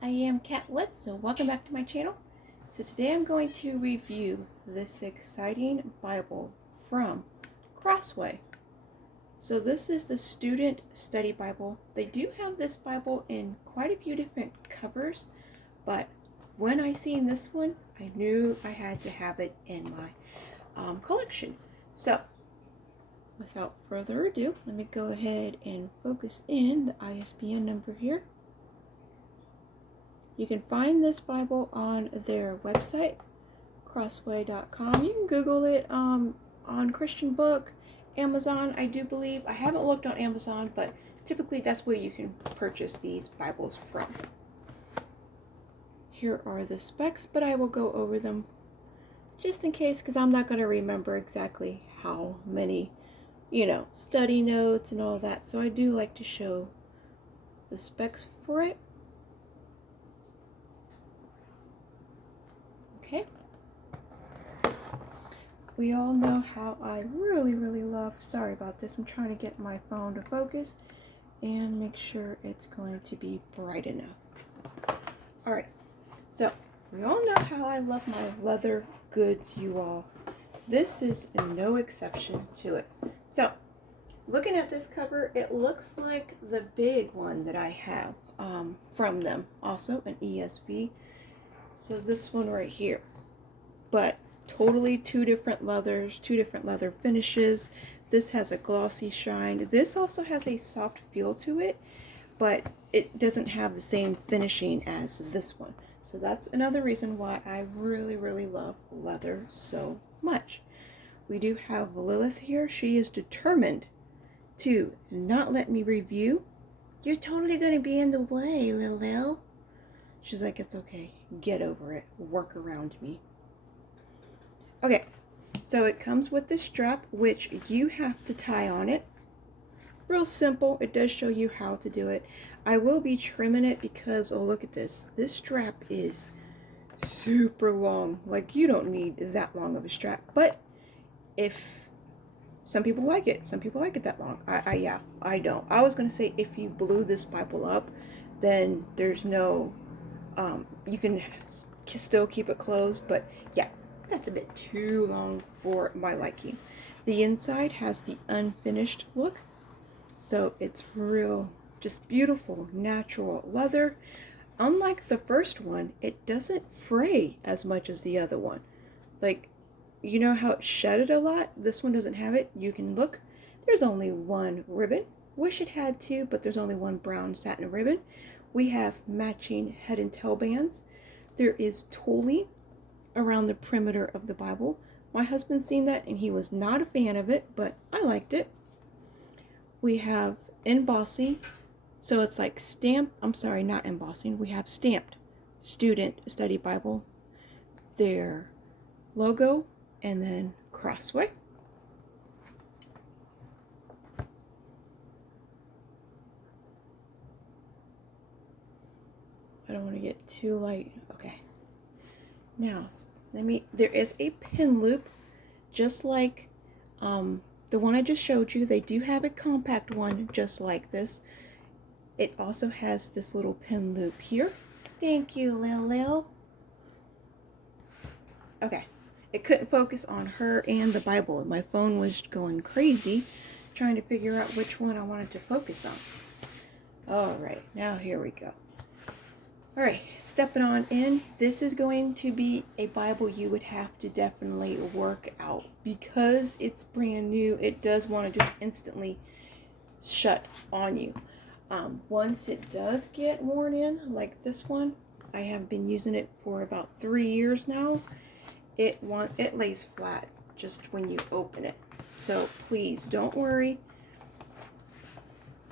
I am Kat Woods, so welcome back to my channel. So today I'm going to review this exciting Bible from Crossway. So this is the Student Study Bible. They do have this Bible in quite a few different covers, but when I seen this one, I knew I had to have it in my collection. So without further ado, let me go ahead and focus in the ISBN number here. You can find this Bible on their website, crossway.com. You can Google it on Christian Book, Amazon, I do believe. I haven't looked on Amazon, but typically that's where you can purchase these Bibles from. Here are the specs, but I will go over them just in case, because I'm not going to remember exactly how many, study notes and all that. So I do like to show the specs for it. Okay. We all know how I really love, sorry about this, I'm trying to get my phone to focus and make sure it's going to be bright enough. Alright, so we all know how I love my leather goods, you all. This is no exception to it. So, looking at this cover, it looks like the big one that I have from them, also an ESV. So this one right here, but totally two different leathers, two different leather finishes. This has a glossy shine. This also has a soft feel to it, but it doesn't have the same finishing as this one. So that's another reason why I really love leather so much. We do have Lilith here. She is determined to not let me review. You're totally going to be in the way, Lil. She's like, it's okay. Get over it. Work around me. Okay, so it comes with this strap, which you have to tie on it. Real simple. It does show you how to do it. I will be trimming it because, oh, look at this. This strap is super long. Like, you don't need that long of a strap. But if some people like it, some people like it that long. I don't. I was going to say if you blew this Bible up, then there's no, you can still keep it closed. But yeah, that's a bit too long for my liking. The inside has the unfinished look. So it's real, just beautiful, natural leather. Unlike the first one, it doesn't fray as much as the other one. Like, you know how it shedded a lot? This one doesn't have it. You can look. There's only one ribbon. Wish it had two, but there's only one brown satin ribbon. We have matching head and tail bands. There is tooling around the perimeter of the Bible. My husband's seen that and he was not a fan of it, but I liked it. We have embossing. So it's like stamped, I'm sorry, not embossing. We have stamped Student Study Bible, their logo, and then Crossway. I don't want to get too light. Okay. Now, there is a pin loop, just like the one I just showed you. They do have a compact one just like this. It also has this little pin loop here. Thank you, Lil. Okay. It couldn't focus on her and the Bible. My phone was going crazy trying to figure out which one I wanted to focus on. Alright, now here we go. Alright, stepping on in. This is going to be a Bible you would have to definitely work out. Because it's brand new, it does want to just instantly shut on you. Once it does get worn in, like this one, I have been using it for about 3 years now. It lays flat just when you open it. So please don't worry.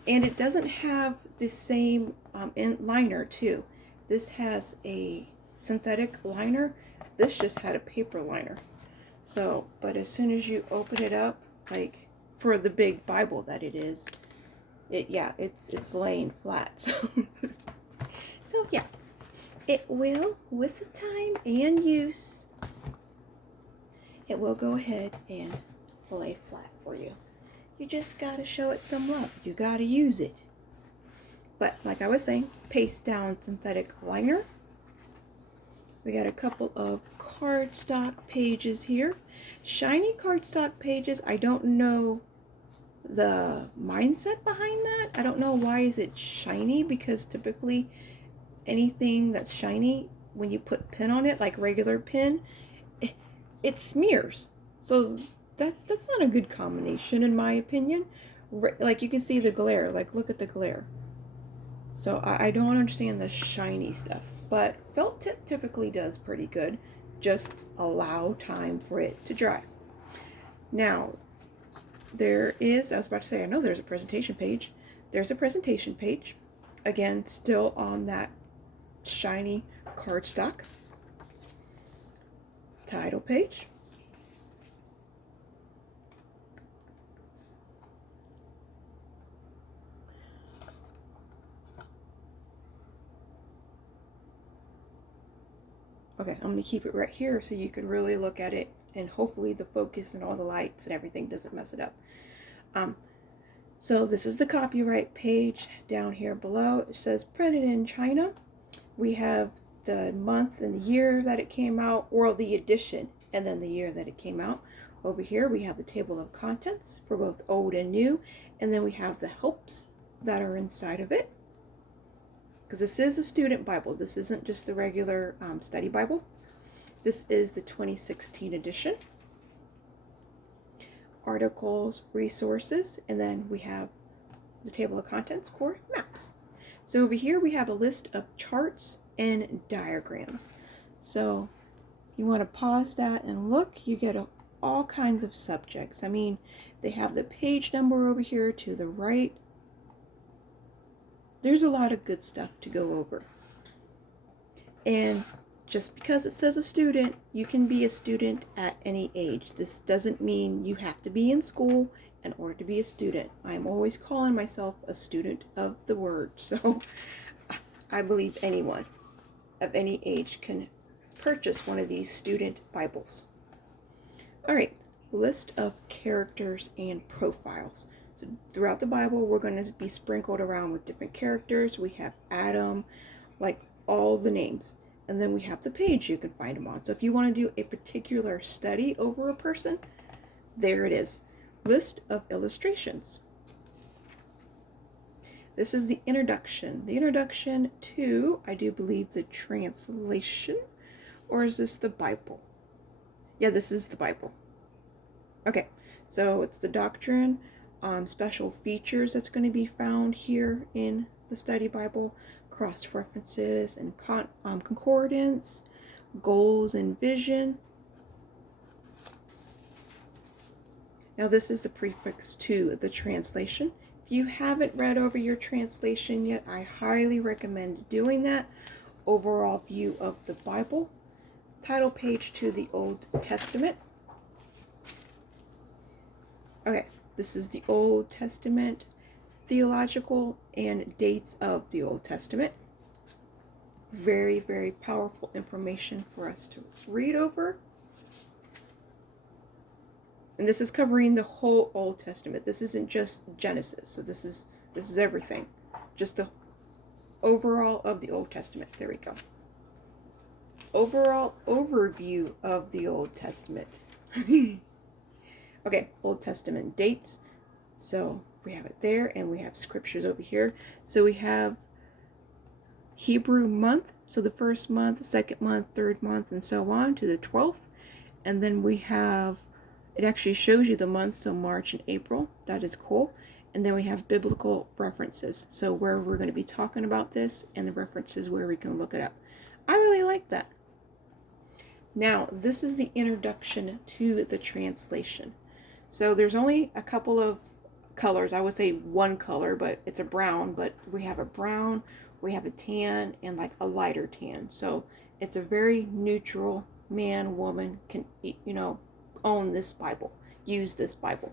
And it doesn't have the same liner too. This has a synthetic liner. This just had a paper liner. So, but as soon as you open it up, like for the big Bible that it is, it's laying flat. So yeah, it will, with the time and use, it will go ahead and lay flat for you. You just gotta show it some love. You gotta use it. But like I was saying, paste down synthetic liner. We got a couple of cardstock pages here. Shiny cardstock pages, I don't know the mindset behind that. I don't know why is it shiny, because typically anything that's shiny, when you put pen on it, like regular pen, it smears. So that's not a good combination in my opinion. Like you can see the glare, like look at the glare. So I don't understand the shiny stuff, but felt tip typically does pretty good. Just allow time for it to dry. Now, I was about to say, I know there's a presentation page. There's a presentation page. Again, still on that shiny cardstock. Title page. Okay, I'm going to keep it right here so you can really look at it, and hopefully the focus and all the lights and everything doesn't mess it up. So this is the copyright page down here below. It says printed in China. We have the month and the year that it came out, or the edition, and then the year that it came out. Over here we have the table of contents for both old and new, and then we have the helps that are inside of it. Because this is a student Bible. This isn't just the regular study Bible. This is the 2016 edition. Articles, resources, and then we have the table of contents for maps. So over here we have a list of charts and diagrams. So you want to pause that and look. You get all kinds of subjects. I mean, they have the page number over here to the right. There's a lot of good stuff to go over. And just because it says a student, you can be a student at any age. This doesn't mean you have to be in school in order to be a student. I'm always calling myself a student of the word. So I believe anyone of any age can purchase one of these student Bibles. All right, list of characters and profiles. So throughout the Bible, we're going to be sprinkled around with different characters. We have Adam, like all the names. And then we have the page you can find them on. So if you want to do a particular study over a person, there it is. List of illustrations. This is the introduction. The introduction to, I do believe, the translation. Or is this the Bible? Yeah, this is the Bible. Okay, so it's the doctrine. Special features that's going to be found here in the study Bible, cross references and concordance, goals and vision. Now this is the prefix to the translation. If you haven't read over your translation yet, I highly recommend doing that. Overall view of the Bible, title page to the Old Testament. Okay. This is the Old Testament, theological and dates of the Old Testament. Very, very powerful information for us to read over. And this is covering the whole Old Testament. This isn't just Genesis. So this is everything. Just the overall of the Old Testament. There we go. Overall overview of the Old Testament. Okay, Old Testament dates. So we have it there, and we have scriptures over here. So we have Hebrew month. So the first month, second month, third month, and so on to the 12th. And then we have, it actually shows you the months, so March and April. That is cool. And then we have biblical references. So where we're going to be talking about this, and the references where we can look it up. I really like that. Now, this is the introduction to the translation. So there's only a couple of colors. I would say one color, but it's a brown. But we have a brown, we have a tan, and like a lighter tan. So it's a very neutral. Man, woman can, own this Bible, use this Bible.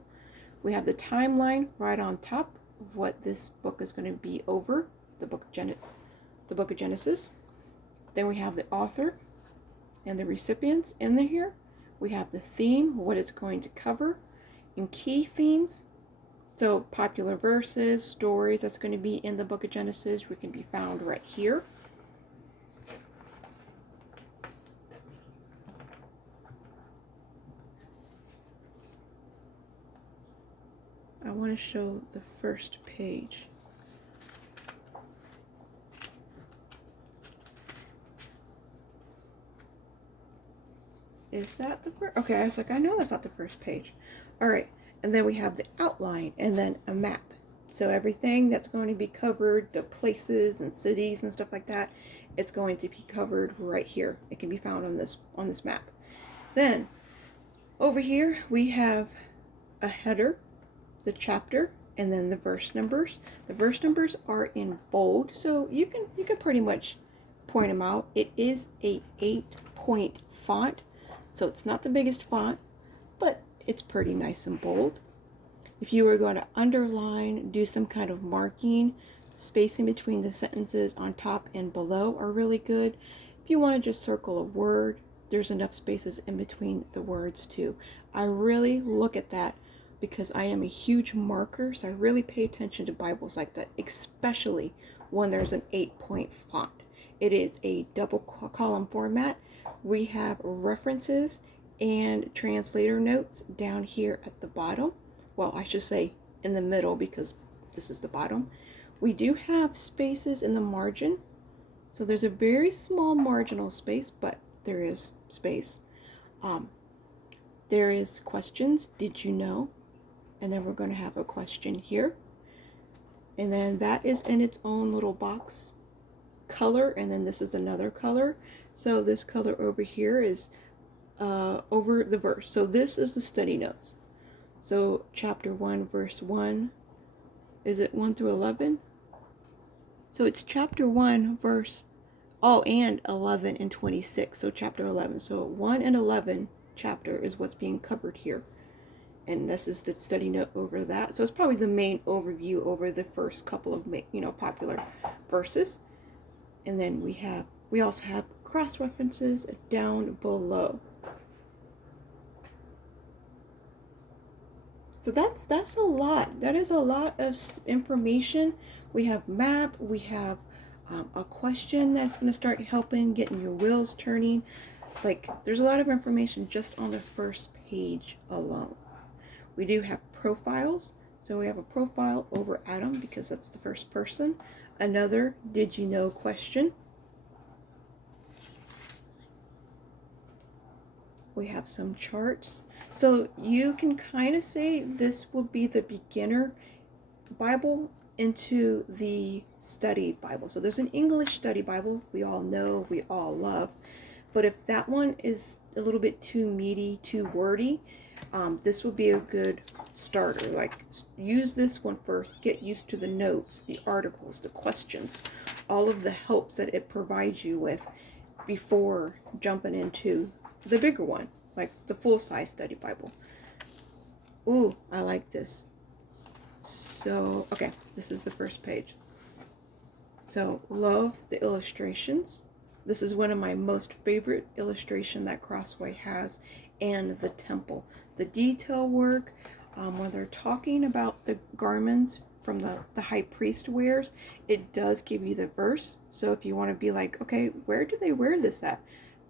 We have the timeline right on top of what this book is going to be over, the book of Genesis. Then we have the author and the recipients in here. We have the theme, what it's going to cover, and key themes, So popular verses, stories, that's going to be in the book of Genesis, we can be found right here. I want to show the first page. Is that the first? Okay, I was like, I know that's not the first page. All right, and then we have the outline and then a map. So everything that's going to be covered, the places and cities and stuff like that, it's going to be covered right here. It can be found on this map. Then over here we have a header, the chapter, and then the verse numbers. The verse numbers are in bold, so you can pretty much point them out. It is a 8-point font. So it's not the biggest font, but it's pretty nice and bold. If you were going to underline, do some kind of marking, spacing between the sentences on top and below are really good. If you want to just circle a word, there's enough spaces in between the words too. I really look at that because I am a huge marker, so I really pay attention to Bibles like that, especially when there's an 8-point font. It is a double column format. We have references and translator notes down here at the bottom. Well, I should say in the middle because this is the bottom. We do have spaces in the margin. So there's a very small marginal space, but there is space. There is questions. Did you know? And then we're going to have a question here. And then that is in its own little box color. And then this is another color. So this color over here is over the verse. So this is the study notes. So chapter 1, verse 1. Is it 1 through 11? So it's chapter 1, verse, and 11 and 26. So chapter 11. So 1 and 11 chapter is what's being covered here. And this is the study note over that. So it's probably the main overview over the first couple of, popular verses. And then we also have cross references down below. So that's a lot. That is a lot of information. We have map. We have a question that's going to start helping getting your wheels turning. Like, there's a lot of information just on the first page alone. We do have profiles. So we have a profile over Adam because that's the first person. Another did you know question. We have some charts. So you can kind of say this will be the beginner Bible into the study Bible. So there's an English study Bible we all know, we all love. But if that one is a little bit too meaty, too wordy, this would be a good starter. Like, use this one first. Get used to the notes, the articles, the questions, all of the helps that it provides you with before jumping into the bigger one, like the full-size study Bible. Ooh, I like this. So, okay, this is the first page. So, love the illustrations. This is one of my most favorite illustration that Crossway has, and the temple. The detail work, when they're talking about the garments from the high priest wears, it does give you the verse. So if you want to be like, okay, where do they wear this at?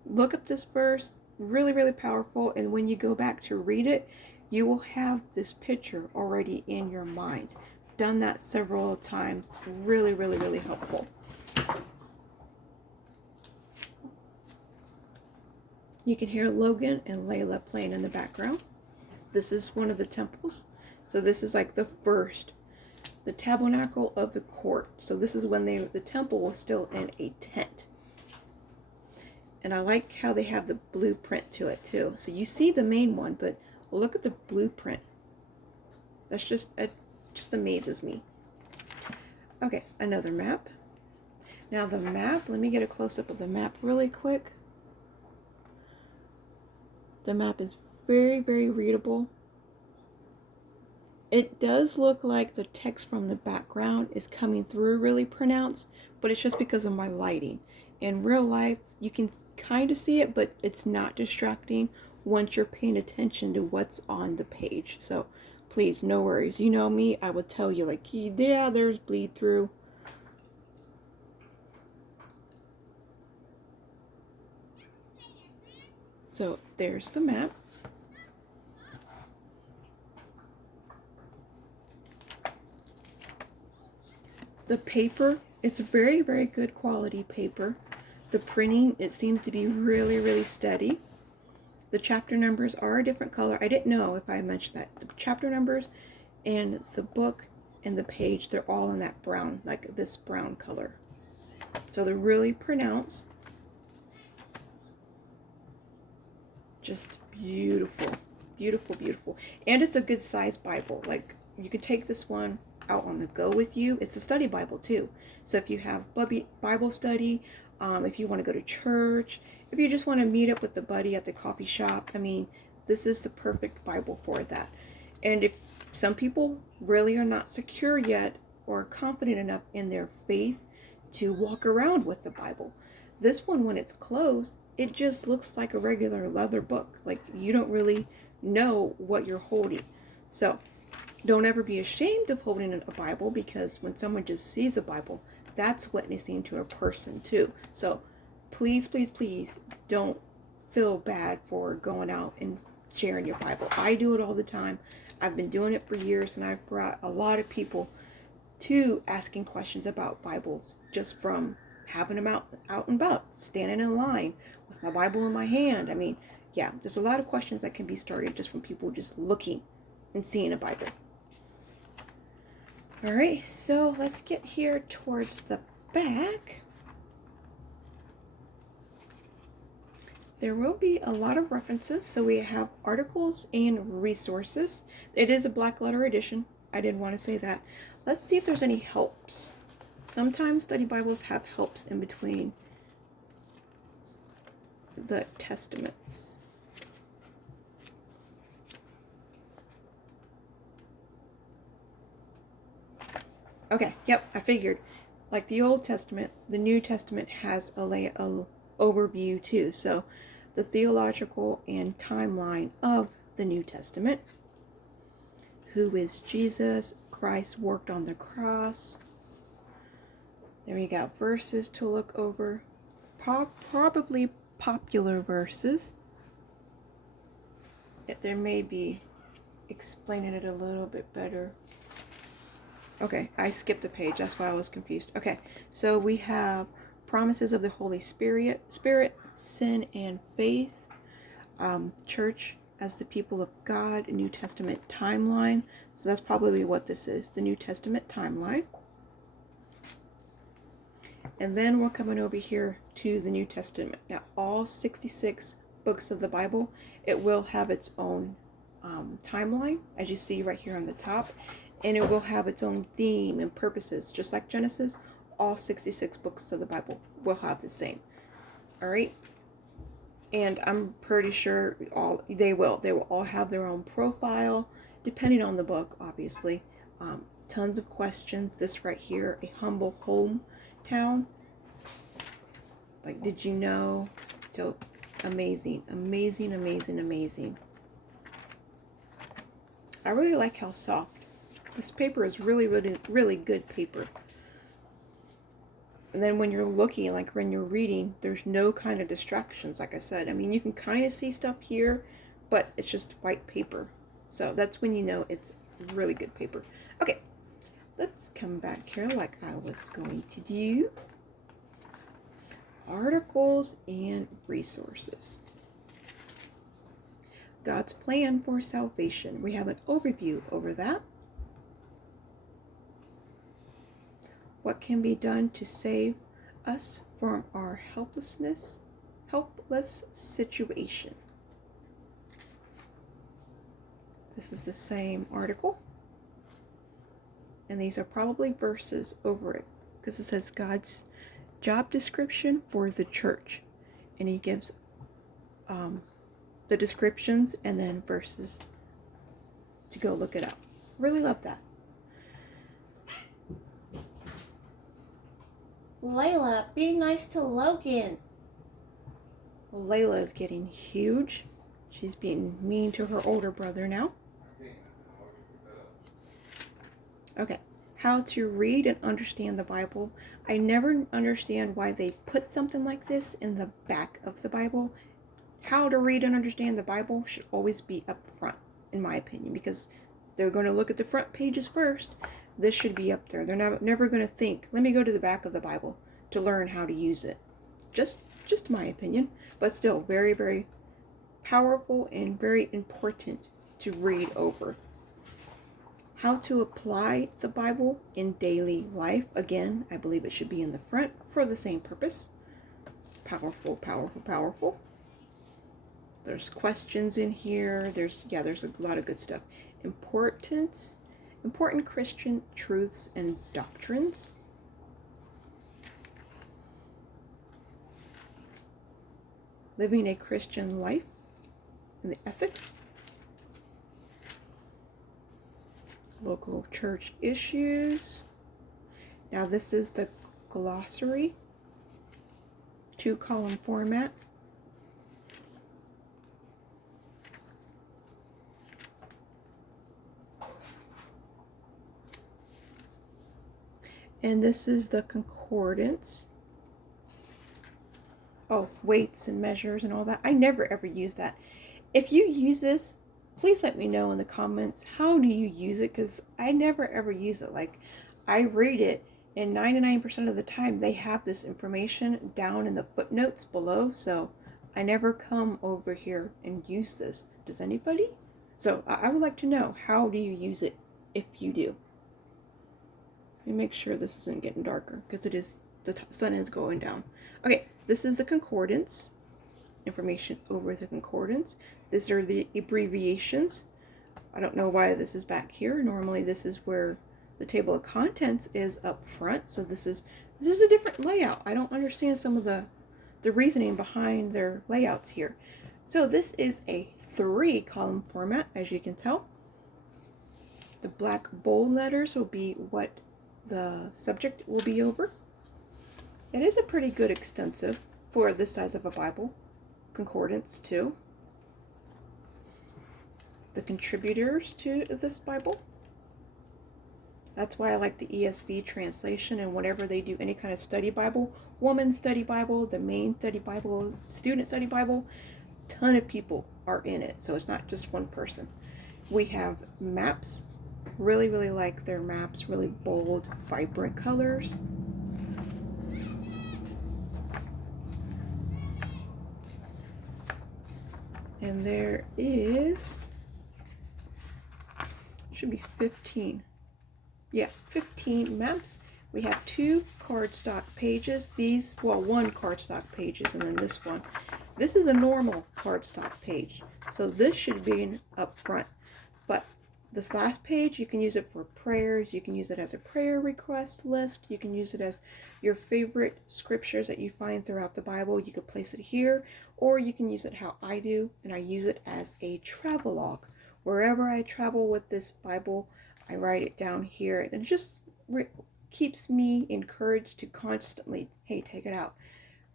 Look up this verse. Really, really powerful. And when you go back to read it, you will have this picture already in your mind. Done that several times. Really, really, really helpful. You can hear Logan and Layla playing in the background. This is one of the temples. So this is like the tabernacle of the court. So this is when the temple was still in a tent. And I like how they have the blueprint to it too. So you see the main one, but look at the blueprint. That's it just amazes me. Okay, another map. Now the map, let me get a close-up of the map really quick. The map is very, very readable. It does look like the text from the background is coming through really pronounced, but it's just because of my lighting. In real life, you can kind of see it, but it's not distracting once you're paying attention to what's on the page. So please, no worries. You know me, I would tell you, like, yeah, there's bleed through. So there's the map. The paper, it's a very, very good quality paper. The printing, it seems to be really, really steady. The chapter numbers are a different color. I didn't know if I mentioned that. The chapter numbers and the book and the page, they're all in that brown, like this brown color. So they're really pronounced. Just beautiful, beautiful, beautiful. And it's a good size Bible. Like, you could take this one out on the go with you. It's a study Bible too. So if you have Bible study, if you want to go to church, if you just want to meet up with a buddy at the coffee shop, I mean, this is the perfect Bible for that. And if some people really are not secure yet or confident enough in their faith to walk around with the Bible, this one, when it's closed, it just looks like a regular leather book. Like, you don't really know what you're holding. So don't ever be ashamed of holding a Bible, because when someone just sees a Bible, that's witnessing to a person too. So please, please, please don't feel bad for going out and sharing your Bible. I do it all the time. I've been doing it for years, and I've brought a lot of people to asking questions about Bibles just from having them out and about, standing in line with my Bible in my hand. I mean, yeah, there's a lot of questions that can be started just from people just looking and seeing a Bible. All right, so let's get here towards the back. There will be a lot of references. So we have articles and resources. It is a black letter edition. I didn't want to say that. Let's see if there's any helps. Sometimes study Bibles have helps in between the testaments. Okay, yep, I figured. Like the Old Testament, the New Testament has a overview too. So the theological and timeline of the New Testament. Who is Jesus? Christ worked on the cross. There we go. Verses to look over. Probably popular verses. There may be explaining it a little bit better. Okay, I skipped a page. That's why I was confused. Okay, so we have promises of the Holy Spirit, sin and faith, church as the people of God, New Testament timeline. So that's probably what this is, the New Testament timeline. And then we're coming over here to the New Testament. Now, all 66 books of the Bible, it will have its own timeline, as you see right here on the top. And it will have its own theme and purposes. Just like Genesis, all 66 books of the Bible will have the same. All right? And I'm pretty sure they will all have their own profile, depending on the book, obviously. Tons of questions. This right here, a humble hometown. Like, did you know? So amazing, amazing, amazing, amazing. I really like how soft. This paper is really, really, really good paper. And then when you're looking, like when you're reading, there's no kind of distractions, like I said. I mean, you can kind of see stuff here, but it's just white paper. So that's when you know it's really good paper. Okay, let's come back here like I was going to do. Articles and resources. God's plan for salvation. We have an overview over that. What can be done to save us from our helpless situation. This is the same article. And these are probably verses over it, because it says God's job description for the church. And he gives the descriptions and then verses to go look it up. Really love that. Layla, be nice to Logan. Layla is getting huge. She's being mean to her older brother now. Okay, how to read and understand the Bible. I never understand why they put something like this in the back of the Bible. How to read and understand the Bible should always be up front, in my opinion, because they're going to look at the front pages first. This should be up there. They're never going to think, let me go to the back of the Bible to learn how to use it. Just my opinion, but still very, very powerful and very important to read over. How to apply the Bible in daily life. Again, I believe it should be in the front for the same purpose. Powerful, powerful, powerful. There's questions in here. There's a lot of good stuff. Important Christian truths and doctrines. Living a Christian life and the ethics. Local church issues. Now this is the glossary, 2-column format. And this is the concordance. Oh, weights and measures and all that. I never ever use that. If you use this, please let me know in the comments, how do you use it? Because I never ever use it. Like, I read it, and 99% of the time they have this information down in the footnotes below, so I never come over here and use this. Does anybody? So I would like to know, how do you use it if you do? Let me make sure this isn't getting darker, because it is, the sun is going down. Okay, this is the concordance. Information over the concordance. These are the abbreviations. I don't know why this is back here. Normally this is where the table of contents is up front. So this is a different layout. I don't understand some of the reasoning behind their layouts here. So this is a 3-column format, as you can tell. The black bold letters will be what the subject will be over. It is a pretty good extensive for this size of a Bible. Concordance too. The contributors to this Bible. That's why I like the ESV translation, and whenever they do any kind of study Bible, woman's study Bible, the main study Bible, student study Bible, ton of people are in it, so it's not just one person. We have maps. Really, really like their maps, really bold, vibrant colors. And there should be 15. Yeah, 15 maps. We have 2 cardstock pages. One cardstock pages, and then this one. This is a normal cardstock page, so this should be up front. But this last page, you can use it for prayers. You can use it as a prayer request list. You can use it as your favorite scriptures that you find throughout the Bible. You could place it here, or you can use it how I do, and I use it as a travelogue. Wherever I travel with this Bible, I write it down here, and it just keeps me encouraged to constantly, hey, take it out.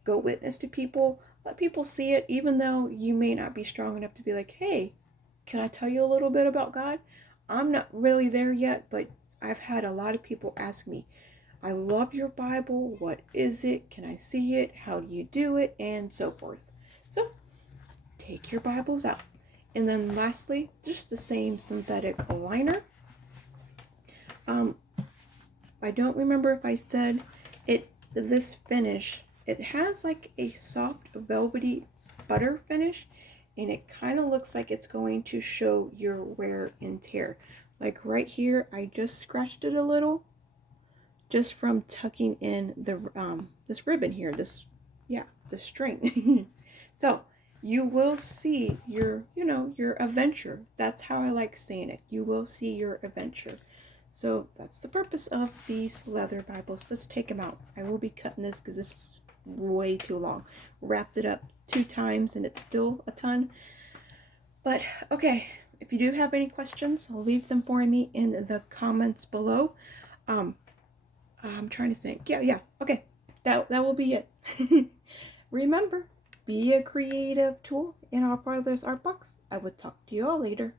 Go witness to people. Let people see it, even though you may not be strong enough to be like, hey, can I tell you a little bit about God? I'm not really there yet, but I've had a lot of people ask me, I love your Bible. What is it? Can I see it? How do you do it? And so forth. So take your Bibles out. And then lastly, just the same synthetic liner. I don't remember if I said it, this finish, it has like a soft velvety butter finish, and it kind of looks like it's going to show your wear and tear. Like right here, I just scratched it a little, just from tucking in the this ribbon here, this string. So you will see your adventure. That's how I like saying it. You will see your adventure. So that's the purpose of these leather Bibles. Let's take them out. I will be cutting this because this is way too long. Wrapped it up 2 times and it's still a ton. But okay, if you do have any questions, leave them for me in the comments below. I'm trying to think. Yeah. Okay, that will be it. Remember, be a creative tool in our Father's Art Box. I will talk to you all later.